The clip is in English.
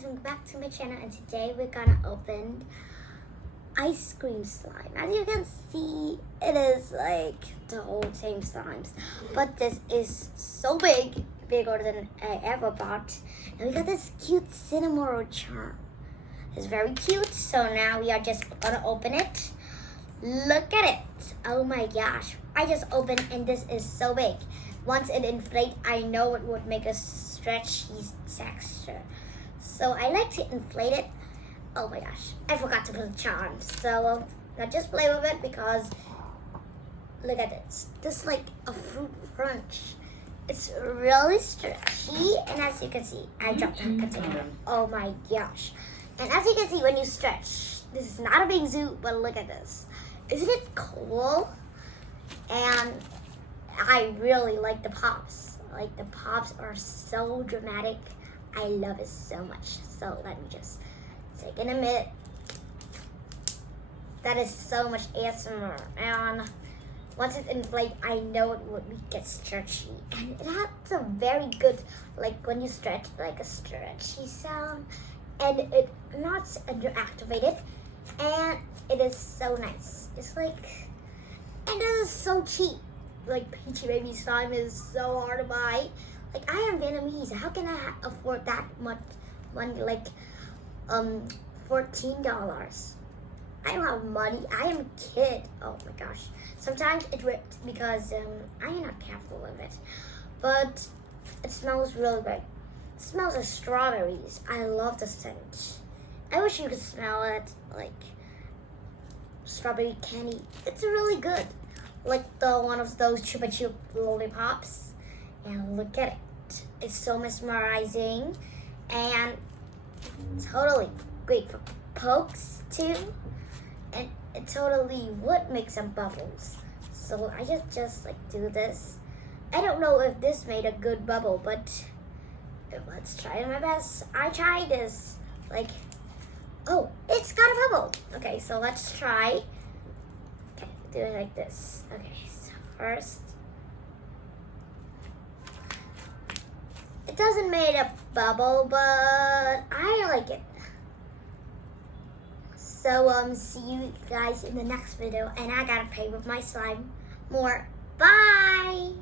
welcome back to my channel, and today we're gonna open ice cream slime. As you can see, it is like the old same slimes, but this is so big, bigger than I ever bought. And we got this cute cinnamon charm. It's very cute, so now we are just gonna open it. Look at it. Oh my gosh, I just opened and this is so big. Once it inflates, I know it would make a stretchy texture. So I like to inflate it. Oh my gosh, I forgot to put the charms. So now just play with it because look at this. This is like a fruit crunch. It's really stretchy, and as you can see, I dropped the container. Oh my gosh. And as you can see, when you stretch, this is not a big zoo, but look at this. Isn't it cool? And I really like the pops. Like, the pops are so dramatic. I love it so much. So let me just take in a minute. That is so much ASMR. And once it inflates, I know it would get stretchy. And it has a very good, like when you stretch, like a stretchy sound. And it not underactivated. And it is so nice. It's like, and it is so cheap. Like, Peachy Baby slime is so hard to buy. Like, I am Vietnamese. How can I afford that much money? Like, $14. I don't have money. I am a kid. Oh my gosh. Sometimes it rips because I am not careful with it. But it smells really good. It smells like strawberries. I love the scent. I wish you could smell it, like strawberry candy. It's really good. Like one of those Chupa Chup lollipops. And look at it. It's so mesmerizing and totally great for pokes too. And it totally would make some bubbles. So I just like do this. I don't know if this made a good bubble, but let's try my best. I tried this. Like, oh, it's got a bubble. Okay, so let's try. Okay, do it like this. Okay, so first, it doesn't make a bubble, but I like it. So see you guys in the next video, and I gotta play with my slime more. Bye.